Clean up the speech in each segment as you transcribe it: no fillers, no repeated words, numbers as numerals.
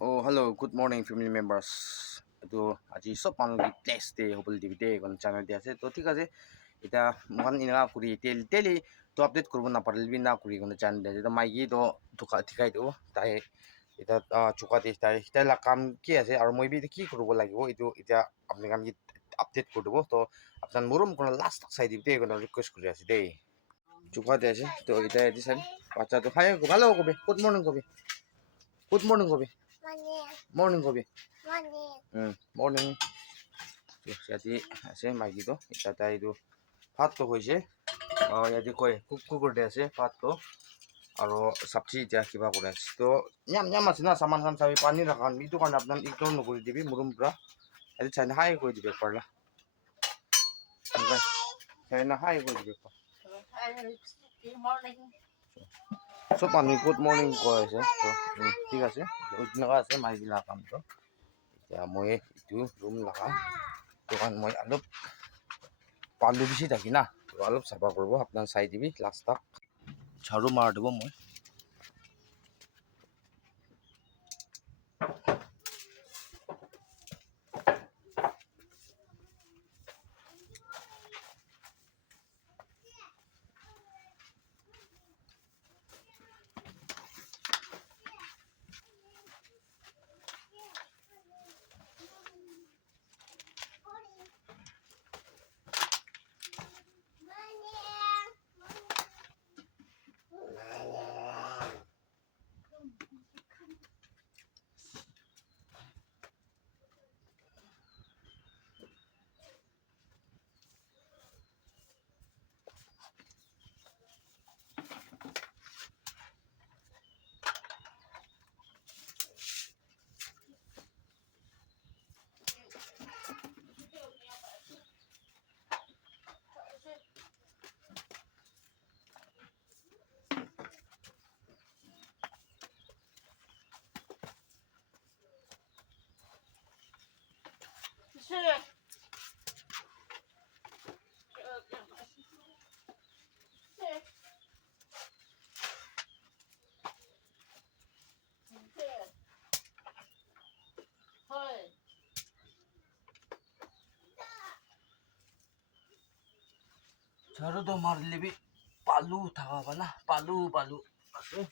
Oh, hello. Good morning, family members. Itu আজি সব মানুহ প্লেস দে হবল দিবিতে কোন চ্যানেল দি আছে তো ঠিক আছে এটা মহান ইনা করি তেলি তো আপডেট করব না পারলি না করি কোন চ্যানেল দে তো মাইকি তো ধোকা ঠিকাই দেব তাই এটা চুকা দে তাই লা কাম কি আছে আর মই বি কি করব লাগিব এটো এটা আপনি কাম কি আপডেট করে দেব তো আপনার মুরুম কোন লাস্ট সাই দিবিতে কোন রিকোয়েস্ট করে আছে দে চুকা দে আছে তো এটা দিছেন বাচ্চা তো হাই ভালো কবে গুড মর্নিং কবে গুড মর্নিং কবে morning kobe morning siati ase maiki to eta tai tu bhat to hoise yati koi kukur de ase bhat to aro sabji ja kiba kore ase to nyam ase na saman khan sabi pani rakhan mi to kan apnan ignore no kori dibi murum pura ati chaina hai koi dibe parla chaina hai koi dibe par সব মানুহ good morning কৈ আছে তো ঠিক আছে তেনেকুৱা আছে মাইগিলা কামটো এতিয়া মই এইটো ৰুম লগাম দোকান মই অলপ পালু বেছি থাকি না অলপ চাফা কৰিব আপোনাৰ চাই দিবি লাষ্টত ঝাৰু মাৰ দিব মই ঝাৰু তো মাৰিলে বি পালু থাকা না পালু আছে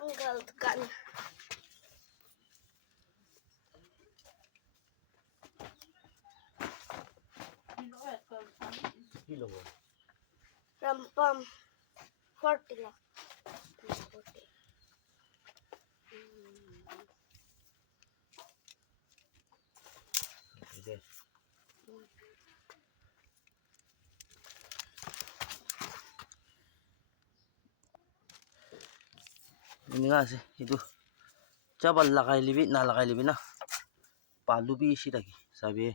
Anggal tekan. কি ল'ব Rampam 40 lah. 40. দে ini nga আছে itu coba lakai libi na lakai libi na palu bi isi lagi sabi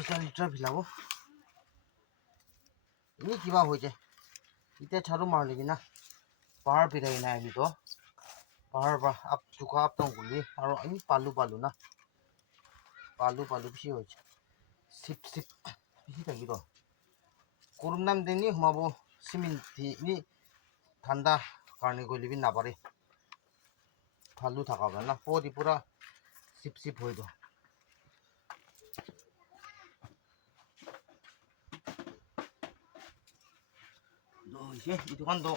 এটা লিটাৰ ভিলাব ini কিবা হৈ যায় এতিয়া ঝাৰু মাৰলি না পাহাৰ পিৰাই নাই তো পাহাৰ পৰা আপ চুকা আপ টাও গলি আৰু আমি পালু না পালু বেছি হৈছে চিপ বেছি থাকি তো গৰম নাম দিনি সোমাব চিমেণ্ট নি ঠাণ্ডা কাৰণে গলিবি নাপাৰে পালু থাকা না পৰি পুৰা চিপ হৈ তো itu kan tuh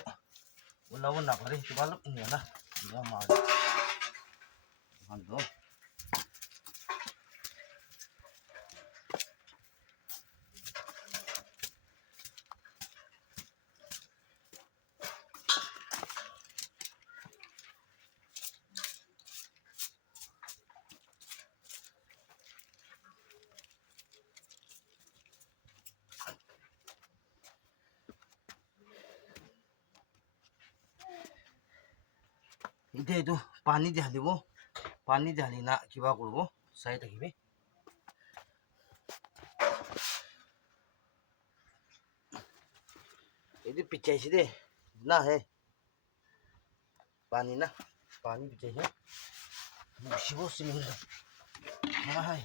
wala pare itu balap ini na dia mar kan tuh এতিয়া এইটো পানী দি ঢালিব পানী দি ঢালি না কিবা কৰিব চাই থাকিবি এইটো পিছাইছে দে না হে পানী না পানী পিছাইছে মুছিব চিলিণ্ডাৰ নাই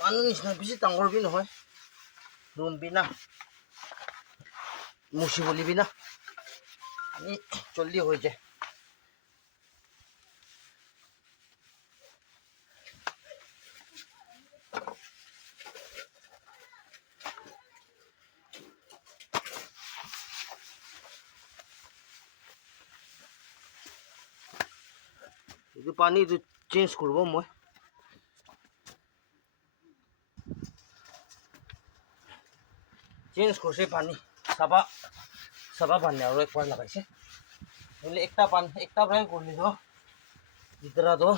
মানুহ নিচিনা বেছি ডাঙৰবি নহয় ৰুমবি না মুচিব লিবি না আমি জলদি হৈ যায় এইটো পানী চেঞ্জ কৰিব মই চেঞ্জ কৰিছে পানী চাবা পানী আৰু একবাৰ লগাইছে বোলে একটা প্ৰায় কৰিলি তো ভিতৰতো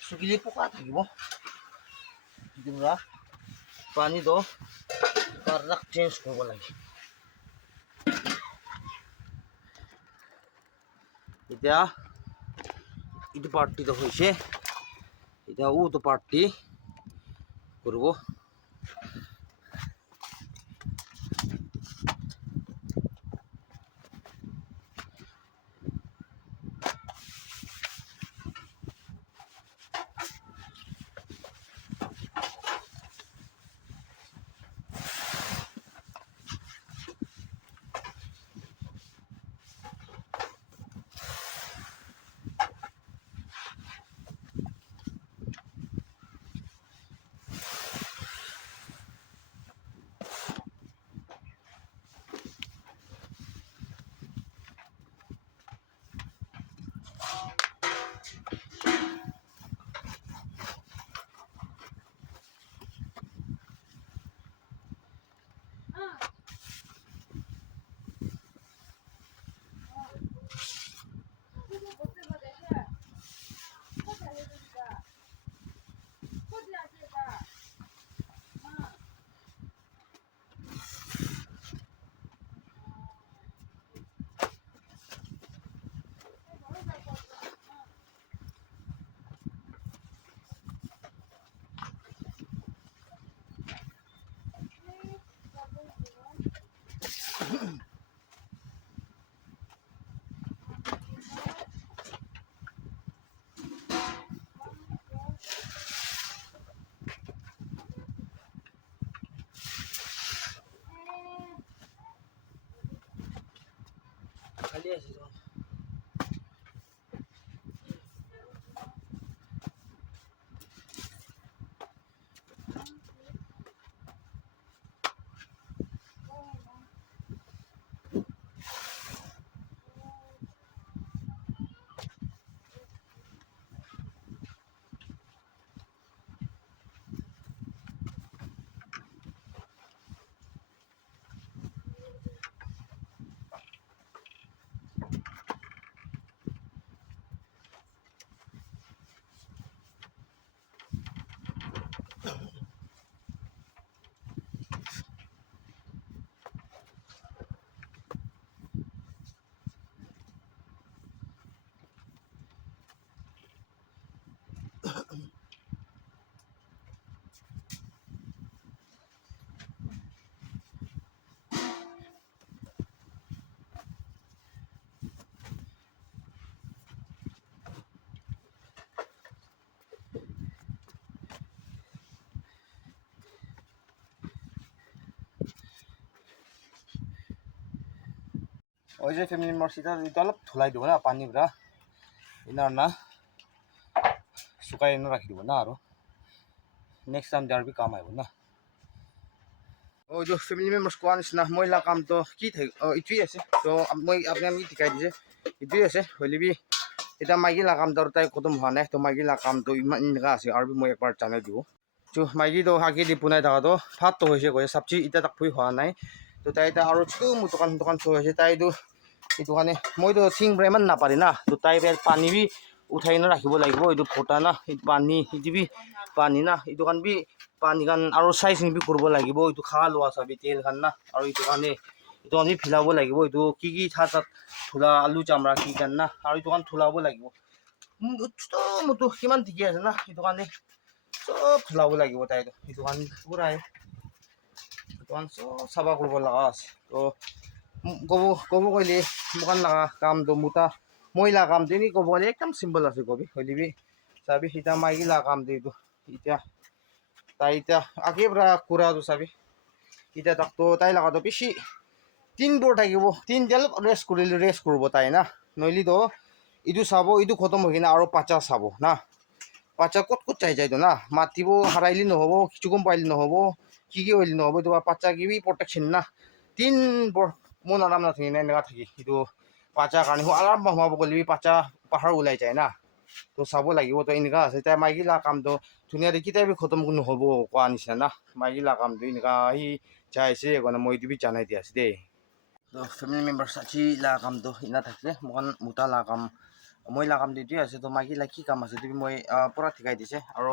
শুকিলে পোকা থাকিব এতিয়া পানীটো কাৰক চেঞ্জ কৰিব লাগে এতিয়া এইটো পাৰ্টিটো হৈছে এতিয়া ওটো পাৰ্টি কৰিব খালি আছে ওই যে ফ্যামিলি মেম্বাৰ সেটা অলপ ধুলাই দিব না পানী পুৰা ইনাৰ না শুকাই ৰাখি দিব না আৰু next time there be কাম আহিব না ও जो फैमिली मेंबर्स কোৱা নিচিনা মহিলা কামটো কি থাকে ইটোই আছে তো মই আপোনাক শিকাই দিছে ইটোই আছে হলিবি এটা মাইগিলা কাম দৰ তাই খতম হোৱা নাই তো মাইগিলা কামটো ইমান এনেকা আছে আৰু মই একবাৰ জানাই দিব তো মাইগিটো হাকি দি পুনাই থাকাটো ভাতটো হৈছে কৈছে চব্জি এতিয়া তাক ফুই হোৱা নাই তো তাই এতিয়া আৰু মোৰ দোকান চৈ আছে তাইটো এইটো কাৰণে মইতো চিংবোৰ ইমান নাপাৰি না তো তাই পানী বি উঠাই কিনে ৰাখিব লাগিব এইটো ফটা না পানী সেইটো বি পানী না এইটো কাৰণে বি পানী কাৰণ আৰু চাইচিং বি কৰিব লাগিব এইটো খা লোৱা চাবি তেল খান না আৰু এইটো কাৰণে আমি ফিলাব লাগিব এইটো কি তাত থোলা আলু চামৰা কি কাৰণ না আৰু এইটো কাৰণে থোলাব লাগিব মোৰতো কিমান ঠিকে আছে না সেইটো কাৰণে চব থোলাব লাগিব তাইতো সেইটো কাৰণে পুৰাই চব চাফা কৰিব লগা আছে তো ক'ব গ'লে মোকান লগা কামটো মোটা মহিলা কামটো এনেই ক'ব গ'লে একদম চিম্পল আছে কবি হলিবি চাবি এতিয়া মাইগিলা কামটো এইটো এতিয়া তাই এতিয়া আগেৰ পৰা কৰাটো চাবি এতিয়া তাকতো তাই লগাটো বেছি তিনবোৰ থাকিব তিনডাল ৰেষ্ট কৰিলে ৰেষ্ট কৰিব তাই না নহ'লেতো এইটো চাব এইটো খতম হৈ কিনে আৰু পাচা চাব না পাচা ক'ত চাই যায়তো না মাতিব হাৰাইলি নহ'ব চুকুম পাইলি নহ'ব কি হ'লি নহ'ব এইটো পাচা কিবি প্ৰটেকশ্যন না তিনবোৰ মন আৰাম নাথাকি না এনেকুৱা থাকি এইটো পাচা কাৰণে আৰাম সোমাব গ'লে পাচা পাহাৰ ওলাই যায় না তো চাব লাগিব তো এনেকুৱা আছে এতিয়া মাইগিলা কামটো ধুনীয়াকৈ কেতিয়াবা খতম নহ'ব কোৱা নিচিনা না মাইগিলা কামটো এনেকুৱা সি যাই আছে মানে মই এইটো জানাই দি আছোঁ দেই তো ফেমিলি মেম্বাৰ্ছ আজি লা কামটো ইনা থাকিলে মোকান মোটা লা কাম মই লা কামটো এইটোৱে আছে তো মাইগিলা কি কাম আছে তুমি মই পূৰা শিকাই দিছে আৰু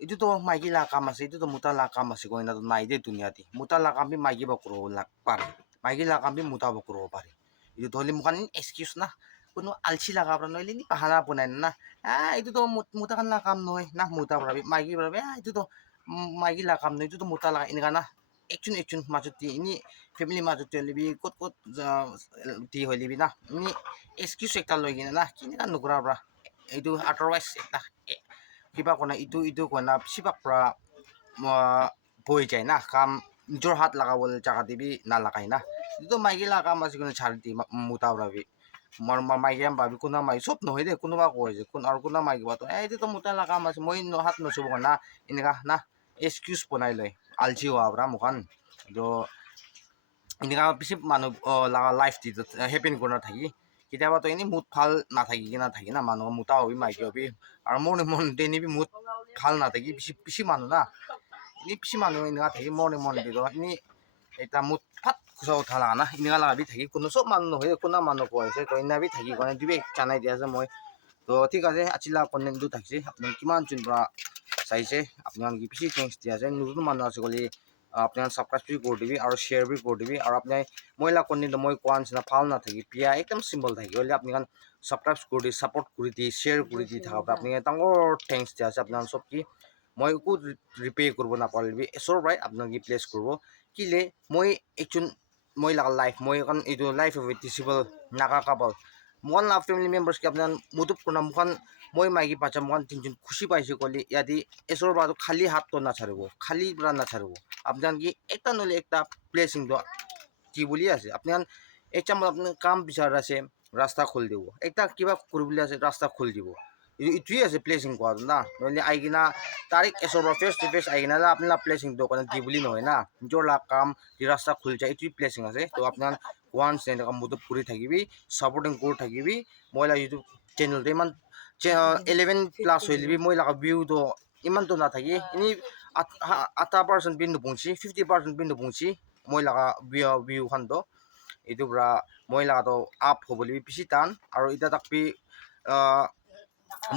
এইটোতো মাইগিলা কাম আছে এইটোতো মোটা লা কাম আছে কইনা নাই দেই দুনিয়াতে মোটা লা কাম বি মাইগি কৰিব পাৰে মাইগিলা কাম বি মোটা কৰিব পাৰে এইটো ধৰিলে মোকান এক্সকিউজ না কোনো আলচি লগা পৰা নহ'লে নি পাহাৰা বনাই না এইটোতো মোটা কান কাম নহয় না মোটা পাবি মাইগি পাবি এইটোতো মাইগিলা কাম নহয় এইটোতো মোটা লগা এনেকুৱা না একজন মাজত দি এনে ফেমিলিৰ মাজত হ'লেবি ক'ত দি হ'লেবি না এনে এক্সকিউজ একটা লৈ কিনে না কেনেকুৱা নকৰা পৰা এইটো আদাৰৱাইজ এটা কিবা কোৱা ইটো কোৱা না বেছিভাগ পৰা বহি যায় না কাম নিজৰ হাত লগাবলৈ জাগা দিবি নালাগাই না এইটো মাইগিলা কাম আছে কিন্তু ছাড় দি মোটা পাবি মাইকী ভাবি কোনোবা মাইকী চব নহয় দেই কোনোবা কৈ যে আৰু কোনোবা মাইকী ভাতো এইটোতো মোটা লগা কাম আছে মই হাত নচুব না এনেকুৱা না এক্সকিউজ বনাই লয় আলচি হোৱা পৰা মোকান তো এনেকুৱা বেছি মানুহ লগা লাইফ হেপেন কৰি নাথাকি কেতিয়াবাতো এনেই মুড ভাল নাথাকি নাথাকি না মানুহ মোটা হবি মাইকী হবি আৰু মন এনেবি মুড ভাল নাথাকি বেছি মানুহ না এনেই বেছি মানুহ এনেকুৱা থাকি মন দিল এনেই এটা মুড ফাট খুচা উঠা লগা না এনেকুৱা লগাবি থাকি কোনো চব মানুহ নহয় কোনো মানুহ কৈছে কইনাবি থাকি কাৰণে দুবি জানাই দিয়া আছে মই তো ঠিক আছে আজিলা কণ্টেণ্টটো থাকিছে আপোনালোকে কিমান যোন পৰা চাইছে আপোনালোকে বেছি থেংকছ দিয়া আছে নতুন মানুহ আছে বুলি আপোনালোকে ছাবস্ক্ৰাইব কৰি দিবি আৰু শ্বেয়াৰ বি কৰি দিবি আৰু আপুনি মহিলা কণ্টেণ্টটো মই কোৱা নিচিনা ভাল নাথাকি বিয়া একদম চিম্পল থাকি হ'লে আপোনালোকে ছাবস্ক্ৰাইব কৰি দি ছাপোৰ্ট কৰি দি শ্বেয়াৰ কৰি দি থাকক আপুনি ডাঙৰ থেংকছ দিয়া আছে আপোনালোক চব কি মই একো ৰিপে কৰিব নাপাৰিবি এচৰ পৰাই আপোনালোকে প্লেচ কৰিব কিলে মই একজন মহিলা লাইফ মই এখন এইটো লাইফ ডিচেবল নাগা কাপল মোকান লাভ ফেমিলি মেম্বাৰ্ছ কি আপোনাৰ মুটুব কৰা মোকান মই মাইকী বাচ্চা মোকান তিনজন খুশি পাইছোঁ ক'লে ইয়াতে এচৰ পৰা খালী হাতটো নাচাৰিব খালী পৰা নাচাৰিব আপোনালোকে এটা নহ'লে এটা প্লেচিংটো কি বুলি আছে আপোনাৰ একটা আপোনাৰ কাম বিচাৰ আছে ৰাস্তা খুলি দিব এটা কিবা কৰিবলৈ আছে ৰাস্তা খুলি দিব এইটোৱে আছে প্লেচিং কৰাটো না নহ'লে আহি কিনা তাৰিখ এচৰ পৰা ফেচ টু ফেচ আহি কিনা আপোনাৰ প্লেচিংটো কাৰণে দি বুলি নহয় না নিজৰ কাম ৰাস্তা খুলি যায় এইটোৱে প্লেচিং আছে তো আপোনাৰ ওৱান্স এনেকুৱা মুটুব কৰি থাকিবি ছাপোৰ্টিং কৰি থাকিবি মই ইউটিউব চেনেলটো ইমান 11+ হ'লে মই লগা ভিউটো ইমানটো নাথাকি এনেই 80% বি নপঞ্চি 50% বি নপঞ্চি মই লগা ভিউখনটো এইটো পৰা মই লগাটো আপ হ'বলৈ বেছি টান আৰু এতিয়া তাকবি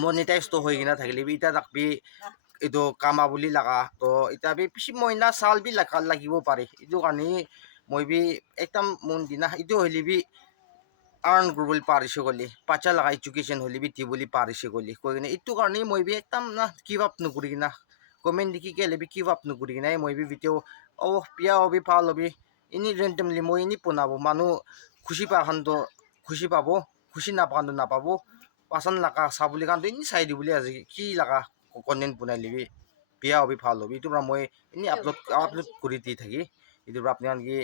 মনিটাইজটো হৈ কিনে থাকিলে এতিয়া তাকবি এইটো কামা বুলি লগা তো এতিয়া বি বেছি মহিনা চাল বি লাগিব পাৰে এইটো কাৰণে মই বি একদম মন দিনা এইটো হ'লে বি আৰ্ণ কৰিবলৈ পাৰিছোঁ ক'লে বাচ্চা লগা এডুকেশ্যন হ'লে বি দিবলৈ পাৰিছোঁ ক'লে কৈ কিনে এইটো কাৰণে মই বি একদম না গিভ আপ নকৰি কিনা কমেণ্ট দেখি গ'লে বি গিভ আপ নকৰি কিনে মই বি ভিডিঅ' বিয়া হ'বি ভাল হ'বি এনেই ৰেণ্ডমলি মই এনেই বনাব মানুহ খুচি পাখনটো খুচি পাব খুচি নাপাখনটো নাপাব পাচন লগা চাবলৈ কাৰণটো এনেই চাই দিবলৈ আজি কি লগা কণ্টেণ্ট বনাই ল'বি বিয়া হ'বি ভাল হ'বি এইটোৰ পৰা মই এনেই আপলোড কৰি দি থাকি এইটোৰ পৰা আপোনালোকে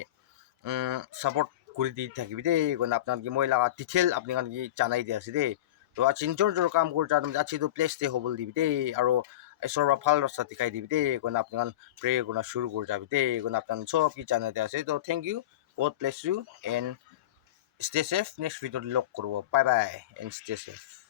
ছাপোৰ্ট কৰি দি থাকিবি দেই কাৰণ আপোনালোকে মই লগা ডিটেইল আপোনালোকে জানাই দি আছে দেই তো আজি নিজৰ কাম কৰি আজিতো প্লেচ দে হ'বলৈ দিবি দেই আৰু ঈশ্বৰ ভাল ৰাস্তা দেখাই দিবি দেই কোন আপোনাক প্ৰে কৰা শুরু করে যাবি দেই কোন আপনার সব কি চ্যানেলতে আছে তো thank you God bless you and stay safe next video লগ করব bye by and stay safe